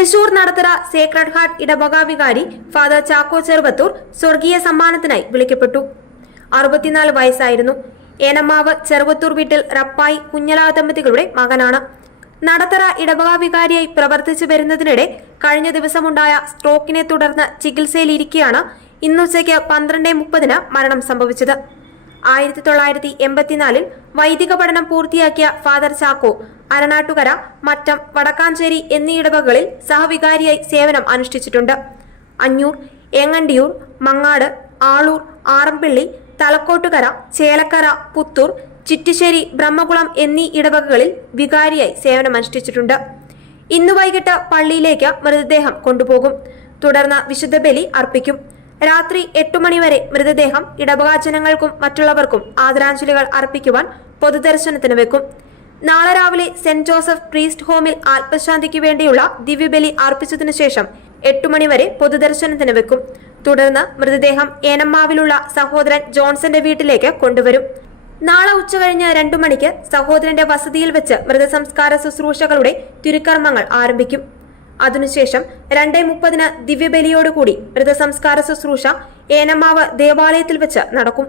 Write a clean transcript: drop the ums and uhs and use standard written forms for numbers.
Thrissur Nadathara Sacred heart ഇടവക വികാരി father Chacko Cheruvathur സ്വർഗീയ സമ്മാനത്തിനായി വിളിക്കപ്പെട്ടു. 64 വയസ്സായിരുന്നു. ഏനമാവ് ചെറുവത്തൂർ വീട്ടിൽ റപ്പായി കുഞ്ഞലാ ദമ്പതികളുടെ മകനാണ്. നടത്തറ ഇടവക വികാരിയായി പ്രവർത്തിച്ചു വരുന്നതിനിടെ കഴിഞ്ഞ ദിവസമുണ്ടായ സ്ട്രോക്കിനെ തുടർന്ന് ചികിത്സയിലിരിക്കെയാണ് ഇന്നുച്ചയ്ക്ക് 12:30 മരണം സംഭവിച്ചത്. 1984 വൈദിക പഠനം പൂർത്തിയാക്കിയ ഫാദർ ചാക്കോ അരണാട്ടുകര, മറ്റം, വടക്കാഞ്ചേരി എന്നീ ഇടവകളിൽ സഹവികാരിയായി സേവനം അനുഷ്ഠിച്ചിട്ടുണ്ട്. അഞ്ഞൂർ, ഏങ്ങണ്ടിയൂർ, മങ്ങാട്, ആളൂർ, ആറമ്പിള്ളി, തലക്കോട്ടുകര, ചേലക്കര, പുത്തൂർ, ചിറ്റിശ്ശേരി, ബ്രഹ്മകുളം എന്നീ ഇടവകകളിൽ വികാരിയായി സേവനമനുഷ്ഠിച്ചിട്ടുണ്ട്. ഇന്നു വൈകിട്ട് പള്ളിയിലേക്ക് മൃതദേഹം കൊണ്ടുപോകും. തുടർന്ന് വിശുദ്ധ ബലി അർപ്പിക്കും. രാത്രി 8 മണി വരെ മൃതദേഹം ഇടവക ജനങ്ങൾക്കും മറ്റുള്ളവർക്കും ആദരാഞ്ജലികൾ അർപ്പിക്കുവാൻ പൊതുദർശനത്തിന് വെക്കും. നാളെ രാവിലെ സെന്റ് ജോസഫ് പ്രീസ്റ്റ് ഹോമിൽ ആത്മശാന്തിക്ക് വേണ്ടിയുള്ള ദിവ്യബലി അർപ്പിച്ചതിനു ശേഷം 8 മണി വരെ പൊതുദർശനത്തിന് വെക്കും. തുടർന്ന് മൃതദേഹം ഏനമ്മാവിലുള്ള സഹോദരൻ ജോൺസന്റെ വീട്ടിലേക്ക് കൊണ്ടുവരും. നാളെ ഉച്ചകഴിഞ്ഞ് 2 മണിക്ക് സഹോദരന്റെ വസതിയിൽ വെച്ച് മൃതസംസ്കാര ശുശ്രൂഷകളുടെ തിരുക്കർമ്മങ്ങൾ ആരംഭിക്കും. അതിനുശേഷം 2:30 ദിവ്യബലിയോടുകൂടി മൃതസംസ്കാര ശുശ്രൂഷ ഏനമാവ് ദേവാലയത്തിൽ വെച്ച് നടക്കും.